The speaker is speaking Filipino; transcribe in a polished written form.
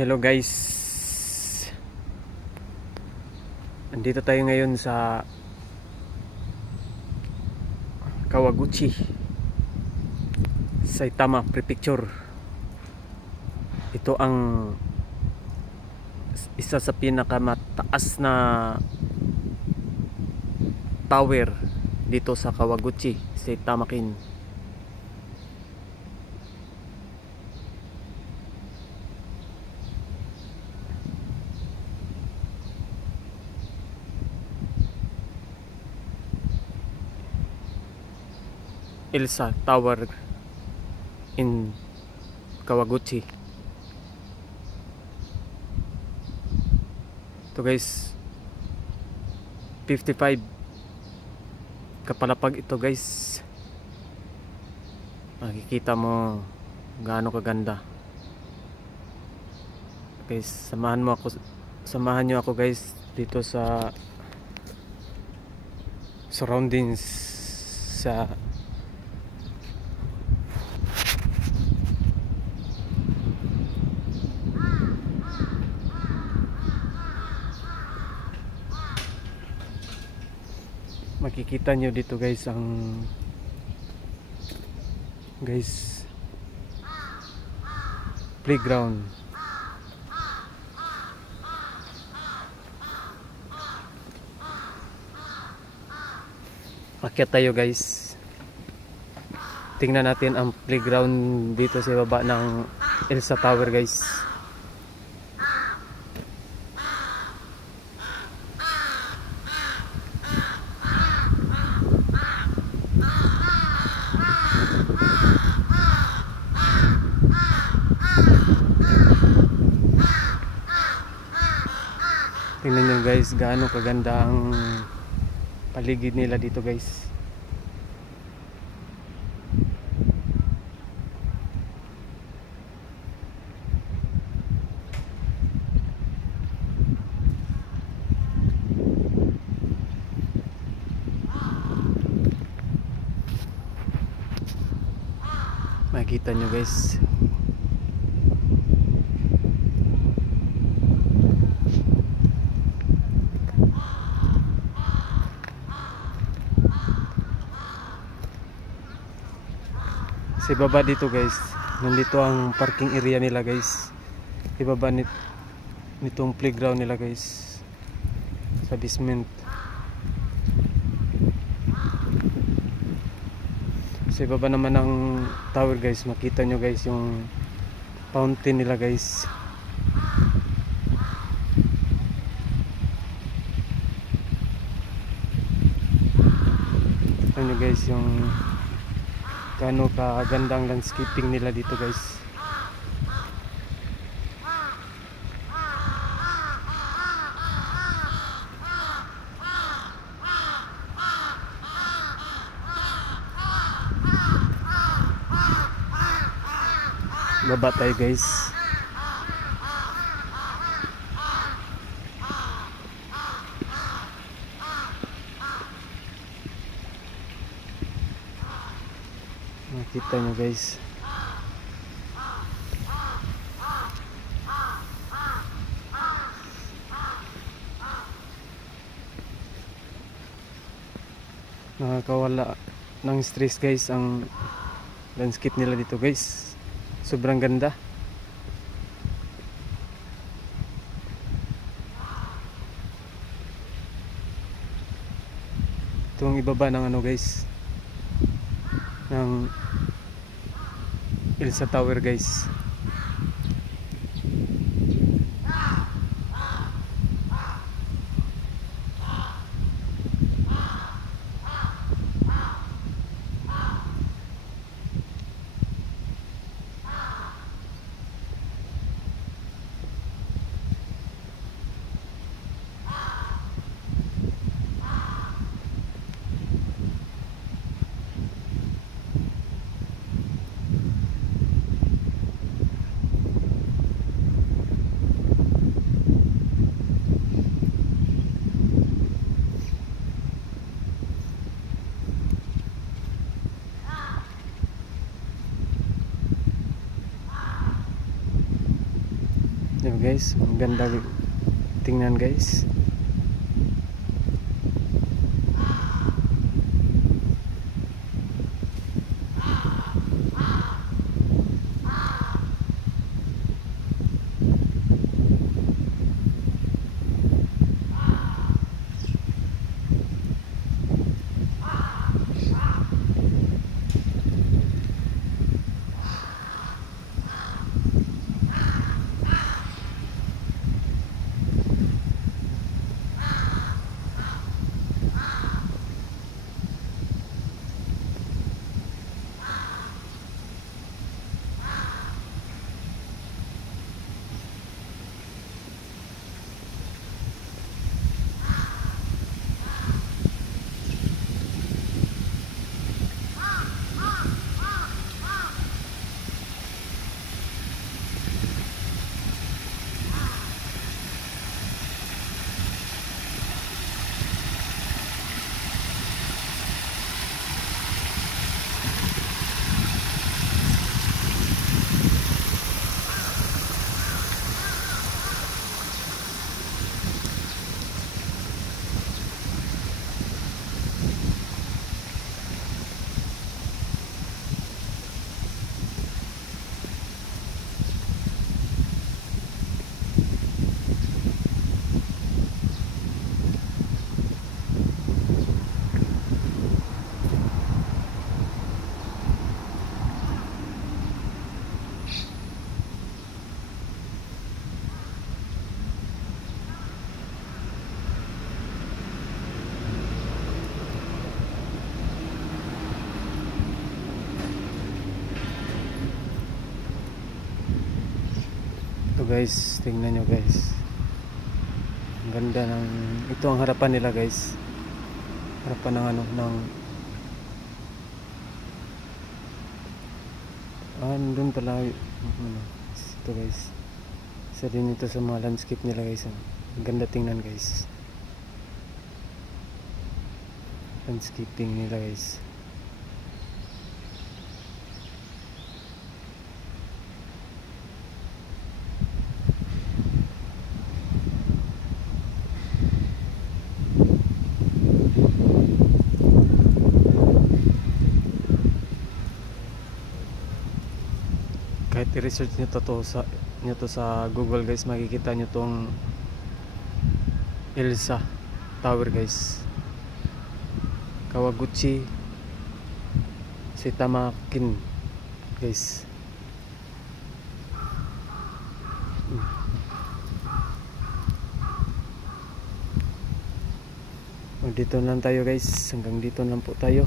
Hello guys, andito tayo ngayon sa Kawaguchi, Saitama Prefecture. Ito ang isa sa pinakamataas na tower dito sa Kawaguchi, Saitama-kin. Elsa Tower in Kawaguchi. Ito guys, 55 kapalapag ito guys. Makikita mo gaano kaganda. Guys, samahan niyo ako guys dito sa surroundings sa makikita nyo dito guys ang playground. Akyat tayo guys, tingnan natin ang playground dito sa baba ng Elsa Tower guys. Tingnan nyo guys gaano kaganda ang paligid nila dito guys. Makikita nyo guys, sa baba dito guys, nandito ang parking area nila guys. Ibaba nitong playground nila guys, sa basement. Sa baba naman ng tower guys, makita nyo guys yung fountain nila guys. Makita nyo guys yung gaano kaganda ang landscaping nila dito guys. Baba tayo guys. Makita nyo guys, nakakawala ng stress guys ang landscape nila dito guys. Sobrang ganda. Ito ang ibaba ng ano guys, ng Elsa Tower guys. Diba guys, ang ganda tingnan guys. Ito guys, tingnan nyo guys, ang ganda ng, ito ang harapan nila guys, harapan ng ano, ng nandun pala ano, ito guys, isa din ito sa mga landscape nila guys. Ang ganda tingnan guys, landscaping nila guys. Kahit i-research nyo to sa Google guys, makikita nyo tong Elsa Tower guys, Kawaguchi Setamakin guys. Dito lang tayo guys, hanggang dito lang po tayo.